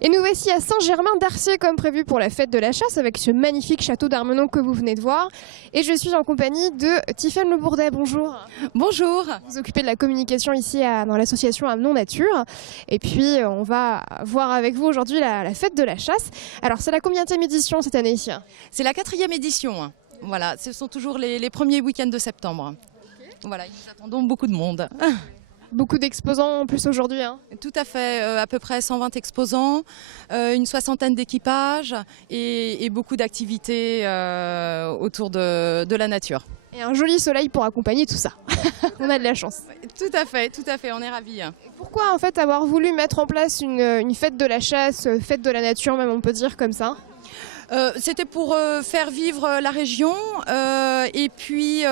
Et nous voici à Saint-Germain-d'Arcier comme prévu pour la fête de la chasse avec ce magnifique château d'Armenon que vous venez de voir. Et je suis en compagnie de Tiffaine Le Bourdet. Bonjour. Bonjour. Vous vous occupez de la communication ici dans l'association Amenons Nature. Et puis on va voir avec vous aujourd'hui la fête de la chasse. Alors c'est la combienième édition cette année? C'est la 4e édition. Voilà, ce sont toujours les premiers week-ends de septembre. Voilà, nous attendons beaucoup de monde. Beaucoup d'exposants en plus aujourd'hui. Tout à fait, à peu près 120 exposants, une soixantaine d'équipages et beaucoup d'activités autour de la nature. Et un joli soleil pour accompagner tout ça. On a de la chance. Tout à fait, on est ravis. Et pourquoi en fait avoir voulu mettre en place une fête de la chasse, fête de la nature même on peut dire comme ça? C'était pour faire vivre la région et puis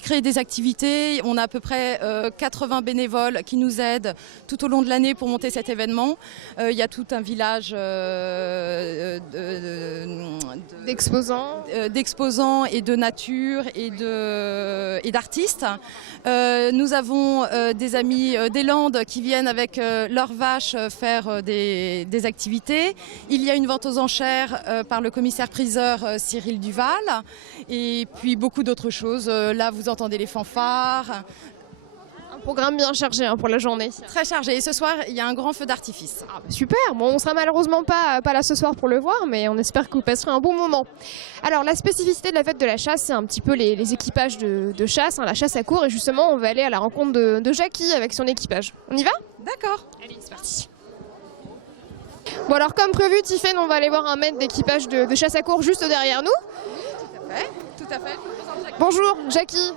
créer des activités. On a à peu près 80 bénévoles qui nous aident tout au long de l'année pour monter cet événement. Il y a tout un village d'exposants et de nature et d'artistes. Nous avons des amis des Landes qui viennent avec leurs vaches faire des activités. Il y a une vente aux enchères par le commissaire-priseur Cyril Duval et puis beaucoup d'autres choses. Là, vous entendez les fanfares. Un programme bien chargé pour la journée. Très chargé. Et ce soir, il y a un grand feu d'artifice. Ah bah super. Bon, on sera malheureusement pas là ce soir pour le voir, mais on espère que vous passerez un bon moment. Alors, la spécificité de la fête de la chasse, c'est un petit peu les équipages de chasse, la chasse à court. Et justement, on va aller à la rencontre de Jackie avec son équipage. On y va? D'accord. Allez, c'est parti. Bon alors comme prévu Tiffaine, on va aller voir un maître d'équipage de chasse à court juste derrière nous. Oui, tout à fait. Bonjour Jackie,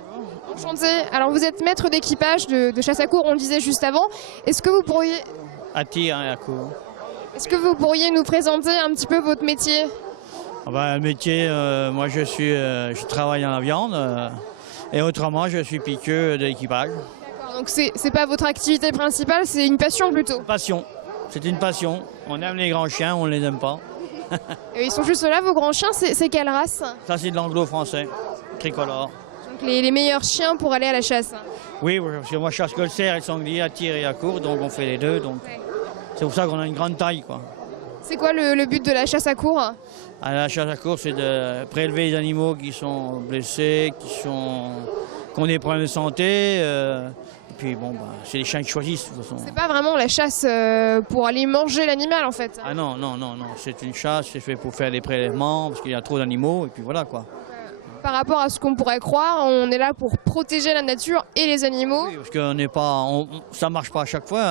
enchantée. Alors vous êtes maître d'équipage de chasse à court, on le disait juste avant. Est-ce que vous pourriez... À tir et à court. Est-ce que vous pourriez nous présenter un petit peu votre métier? Le métier, moi je travaille dans la viande et autrement je suis piqueux de l'équipage. D'accord, donc c'est pas votre activité principale, c'est une passion plutôt? Passion, c'est une passion. On aime les grands chiens, on ne les aime pas. Et ils sont juste là, vos grands chiens, c'est quelle race? Ça c'est de l'anglo-français, tricolore. Donc les meilleurs chiens pour aller à la chasse? Oui, parce que moi je chasse que le cerf et le sanglier à tir et à court, donc on fait les deux. Donc c'est pour ça qu'on a une grande taille, quoi. C'est quoi le but de la chasse à court? À la chasse à court, c'est de prélever les animaux qui sont blessés, qui ont des problèmes de santé. Et puis c'est les chiens qui choisissent de toute façon. C'est pas vraiment la chasse pour aller manger l'animal en fait? Ah non, c'est une chasse, c'est fait pour faire des prélèvements, parce qu'il y a trop d'animaux, et puis voilà quoi. Par rapport à ce qu'on pourrait croire, on est là pour protéger la nature et les animaux. Oui, parce qu'on n'est pas, ça marche pas à chaque fois,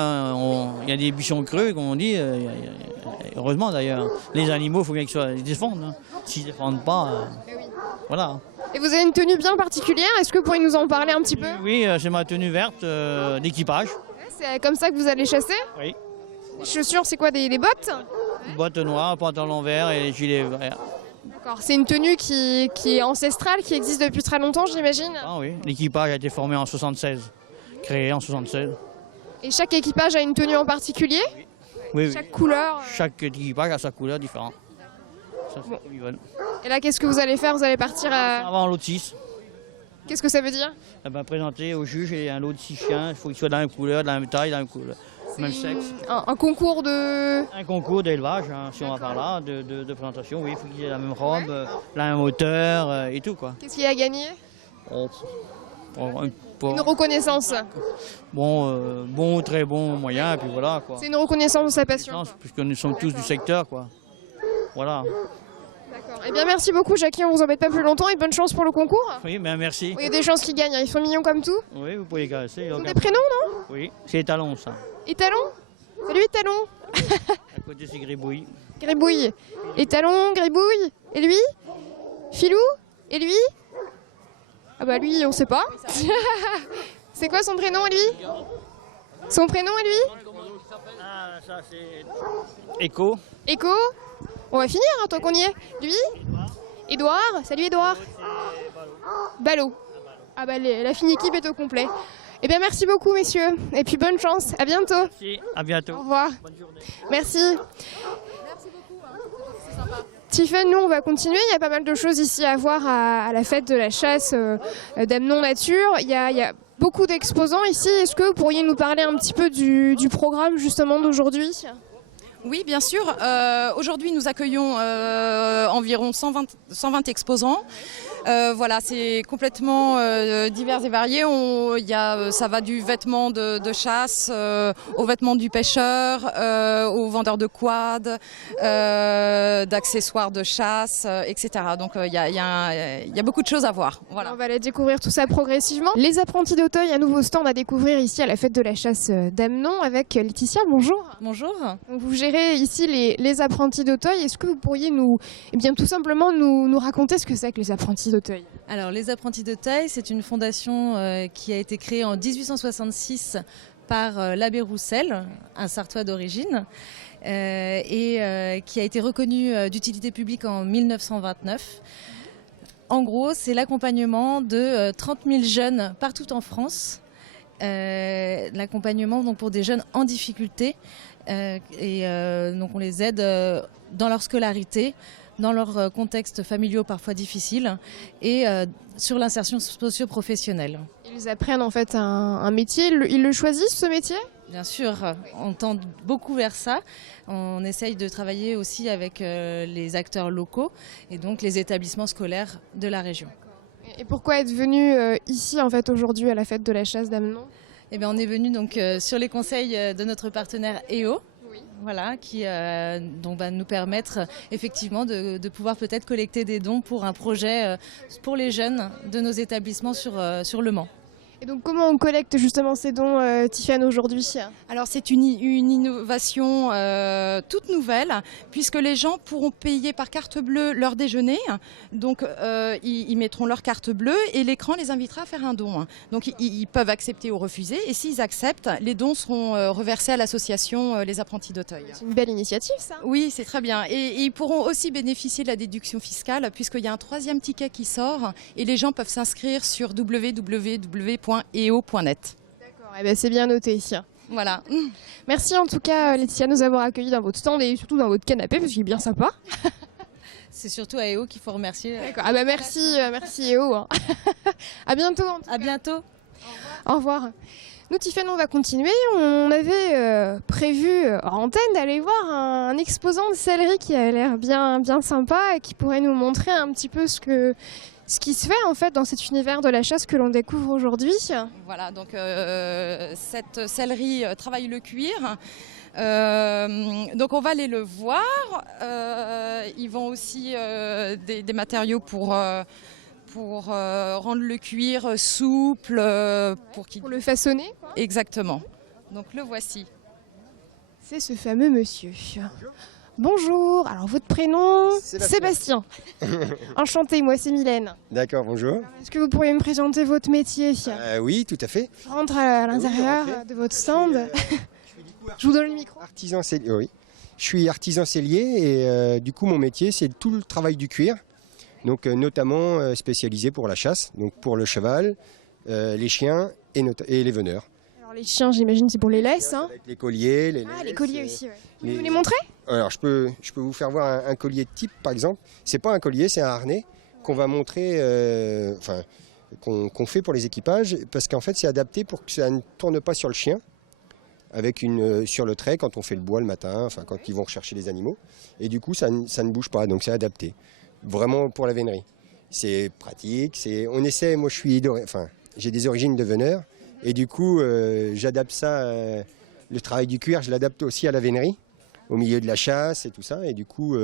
il y a des buissons creux, comme on dit, heureusement d'ailleurs. Les animaux, il faut bien qu'ils se défendent, s'ils ne défendent pas, voilà. Et vous avez une tenue bien particulière, est-ce que vous pourriez nous en parler un petit peu? Oui, c'est ma tenue verte d'équipage. C'est comme ça que vous allez chasser? Oui. Les chaussures, c'est quoi, des bottes? Bottes noires, pantalon vert et gilet vert. D'accord, c'est une tenue qui est ancestrale, qui existe depuis très longtemps, j'imagine? Ah oui, l'équipage a été formé en 76, créé en 76. Et chaque équipage a une tenue en particulier? Oui. Chaque couleur? Chaque équipage a sa couleur différente. Ça, Bon. comme ils veulent. Et là, qu'est-ce que vous allez faire? Vous allez partir à... Avant l'autre 6. Qu'est-ce que ça veut dire? Présenter au juge un lot de 6 chiens, il faut qu'ils soient de la même couleur, de la même taille, de la même couleur, même sexe. Un concours de... Un concours d'élevage, si on va par là, de présentation, oui, il faut qu'ils aient la même robe, la même hauteur et tout quoi. Qu'est-ce qu'il y a à gagner? Une reconnaissance. Bon, très bon moyen, et puis voilà quoi. C'est une reconnaissance de sa passion. Puisque nous sommes tous du secteur quoi. Voilà. D'accord. Eh bien merci beaucoup Jackie, on vous embête pas plus longtemps et bonne chance pour le concours. Oui, mais merci. Il y a des chances qu'ils gagnent, ils sont mignons comme tout. Oui, vous pouvez les caresser. Ils ont des prénoms, non? Oui, c'est Étalon ça. Étalon? Salut Étalon. À côté c'est Gribouille. Gribouille. Étalon, Gribouille. Et lui? Filou? Et lui? Ah bah lui, on sait pas. C'est quoi son prénom à lui? Son prénom à lui? Ah, ça c'est Écho. Écho? On va finir, tant qu'on y est. Lui? Édouard? Salut Édouard. Ballot. Ah bah la fine équipe est au complet. Eh bien merci beaucoup messieurs, et puis bonne chance, à bientôt. Merci, à bientôt. Au revoir. Bonne journée. Merci. Merci beaucoup, c'est sympa. Tiffaine, nous on va continuer, il y a pas mal de choses ici à voir à la fête de la chasse d'Amenons Nature. Il y a Beaucoup d'exposants ici. Est-ce que vous pourriez nous parler un petit peu du programme justement d'aujourd'hui ? Oui, bien sûr. Aujourd'hui, nous accueillons environ 120 exposants. Voilà, c'est complètement divers et varié. Ça va du vêtement de chasse aux vêtements du pêcheur, aux vendeurs de quad, d'accessoires de chasse, etc. Donc il y a beaucoup de choses à voir. Voilà. On va aller découvrir tout ça progressivement. Les apprentis d'Auteuil, un nouveau stand à découvrir ici à la fête de la chasse d'Amenon avec Laetitia. Bonjour. Bonjour. Donc, vous gérez ici les apprentis d'Auteuil. Est-ce que vous pourriez tout simplement nous raconter ce que c'est que les apprentis d'Auteuil ? Alors, les Apprentis d'Auteuil, c'est une fondation qui a été créée en 1866 par l'abbé Roussel, un Sartois d'origine, et qui a été reconnue d'utilité publique en 1929. En gros, c'est l'accompagnement de 30 000 jeunes partout en France. L'accompagnement donc pour des jeunes en difficulté. Donc on les aide dans leur scolarité, dans leurs contextes familiaux parfois difficiles et sur l'insertion socio-professionnelle. Ils apprennent en fait un métier, ils le choisissent ce métier ? Bien sûr, on tend beaucoup vers ça. On essaye de travailler aussi avec les acteurs locaux et donc les établissements scolaires de la région. Et pourquoi être venu ici en fait aujourd'hui à la fête de la chasse d'Amenon ? Eh bien, on est venu donc sur les conseils de notre partenaire EO, voilà, qui donc, va nous permettre effectivement de pouvoir peut-être collecter des dons pour un projet pour les jeunes de nos établissements sur Le Mans. Et donc comment on collecte justement ces dons, Tiffany, aujourd'hui ? Alors c'est une innovation toute nouvelle puisque les gens pourront payer par carte bleue leur déjeuner. Donc ils mettront leur carte bleue et l'écran les invitera à faire un don. Donc ils peuvent accepter ou refuser et s'ils acceptent, les dons seront reversés à l'association Les Apprentis d'Auteuil. C'est une belle initiative ça. Oui, c'est très bien. Et ils pourront aussi bénéficier de la déduction fiscale puisqu'il y a un 3e ticket qui sort et les gens peuvent s'inscrire sur www.eo.net. D'accord, eh ben c'est bien noté ici. Voilà. Merci en tout cas Laetitia de nous avoir accueillis dans votre stand et surtout dans votre canapé parce qu'il est bien sympa. C'est surtout à EO qu'il faut remercier. D'accord. Ah bah merci EO. Hein. À bientôt. À bientôt. Au revoir. Nous Tiffany, on va continuer. On avait prévu en antenne d'aller voir un exposant de céleri qui a l'air bien sympa et qui pourrait nous montrer un petit peu ce qui se fait en fait dans cet univers de la chasse que l'on découvre aujourd'hui. Voilà, donc cette céleri travaille le cuir. Donc on va aller le voir. Ils vont aussi des matériaux pour rendre le cuir souple. Pour le façonner quoi. Exactement. Donc le voici. C'est ce fameux monsieur. Bonjour, alors votre prénom ? Sébastien. Enchanté, moi c'est Mylène. D'accord, bonjour. Est-ce que vous pourriez me présenter votre métier ? Oui, tout à fait. Je rentre à l'intérieur de votre stand. Je vous donne le micro. Artisan sellier, oui. Je suis artisan sellier et du coup mon métier c'est tout le travail du cuir. Donc notamment spécialisé pour la chasse, donc pour le cheval, les chiens et les veneurs. Alors les chiens j'imagine c'est pour les laisses. Hein. Avec les colliers. Les colliers aussi, ouais. Vous pouvez les montrer ? Alors je peux vous faire voir un collier de type par exemple. C'est pas un collier, c'est un harnais qu'on va montrer, qu'on fait pour les équipages parce qu'en fait c'est adapté pour que ça ne tourne pas sur le chien. Avec sur le trait quand on fait le bois le matin, enfin quand ils vont rechercher les animaux. Et du coup, ça ne bouge pas, donc c'est adapté. Vraiment pour la vénerie. C'est pratique, on essaie, moi j'ai des origines de veneur, et du coup, j'adapte ça, le travail du cuir, je l'adapte aussi à la vénerie, au milieu de la chasse et tout ça. Et du coup,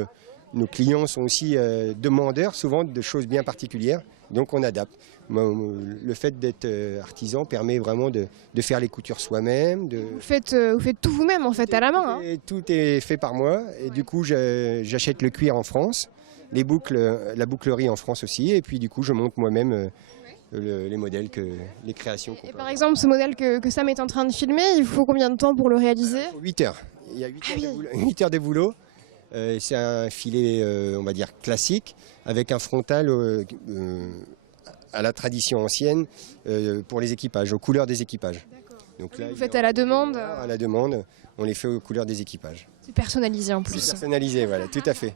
nos clients sont aussi demandeurs souvent de choses bien particulières, donc on adapte. Le fait d'être artisan permet vraiment de faire les coutures soi-même. Vous faites tout vous-même en fait à la main. Hein. Tout est fait par moi et du coup j'achète le cuir en France, la bouclerie en France aussi et puis du coup je monte moi-même les modèles, les créations. Et par exemple ce modèle que Sam est en train de filmer, il faut combien de temps pour le réaliser ? 8 heures. Il y a 8 heures de boulot. C'est un filet on va dire classique avec un frontal à la tradition ancienne pour les équipages, aux couleurs des équipages. Donc là, vous faites à la demande ? À la demande, on les fait aux couleurs des équipages. C'est personnalisé en plus. C'est personnalisé, voilà, tout à fait.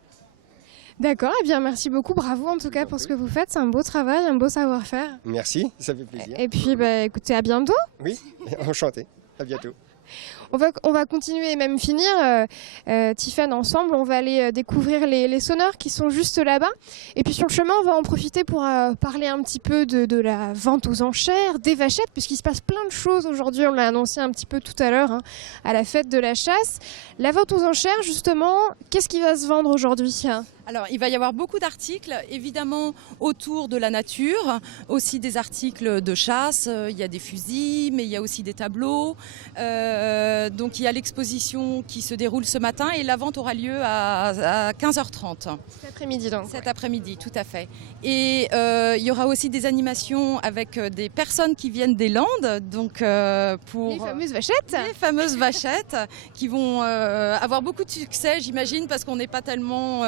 D'accord, eh bien merci beaucoup, bravo en tout cas pour ce que vous faites, c'est un beau travail, un beau savoir-faire. Merci, ça fait plaisir. Et puis écoutez, à bientôt. Oui, enchanté. À bientôt. On va continuer et même finir, Tiffany, ensemble. On va aller découvrir les sonneurs qui sont juste là-bas. Et puis sur le chemin, on va en profiter pour parler un petit peu de la vente aux enchères, des vachettes, puisqu'il se passe plein de choses aujourd'hui. On l'a annoncé un petit peu tout à l'heure, hein, à la fête de la chasse. La vente aux enchères, justement, qu'est-ce qui va se vendre aujourd'hui? Alors, il va y avoir beaucoup d'articles, évidemment, autour de la nature, aussi des articles de chasse. Il y a des fusils, mais il y a aussi des tableaux. Donc, il y a l'exposition qui se déroule ce matin et la vente aura lieu à 15h30. Cet après-midi, donc. Cet après-midi, tout à fait. Et il y aura aussi des animations avec des personnes qui viennent des Landes, donc pour Les fameuses vachettes. les fameuses vachettes qui vont avoir beaucoup de succès, j'imagine, parce qu'on n'est pas tellement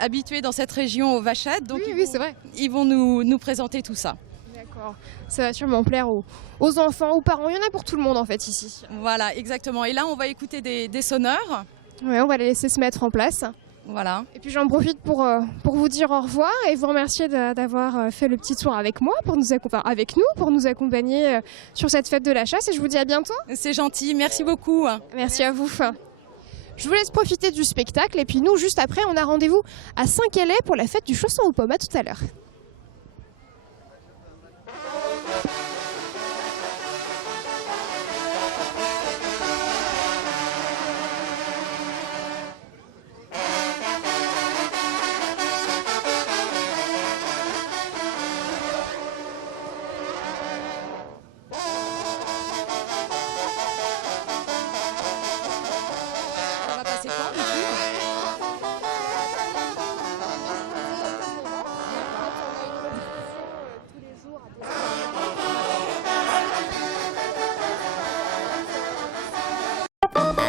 habitués dans cette région aux vachettes. Donc Oui, c'est vrai. Ils vont nous présenter tout ça. D'accord. Ça va sûrement plaire aux enfants, aux parents. Il y en a pour tout le monde en fait ici. Voilà, exactement. Et là, on va écouter des sonneurs. Ouais, on va les laisser se mettre en place. Voilà. Et puis j'en profite pour vous dire au revoir et vous remercier d'avoir fait le petit tour avec moi, pour nous accompagner sur cette fête de la chasse. Et je vous dis à bientôt. C'est gentil, merci beaucoup. Merci à vous. Je vous laisse profiter du spectacle et puis nous, juste après, on a rendez-vous à Saint-Calais pour la fête du chausson aux pommes. À tout à l'heure. On va passer quand, du coup ? Tous les jours à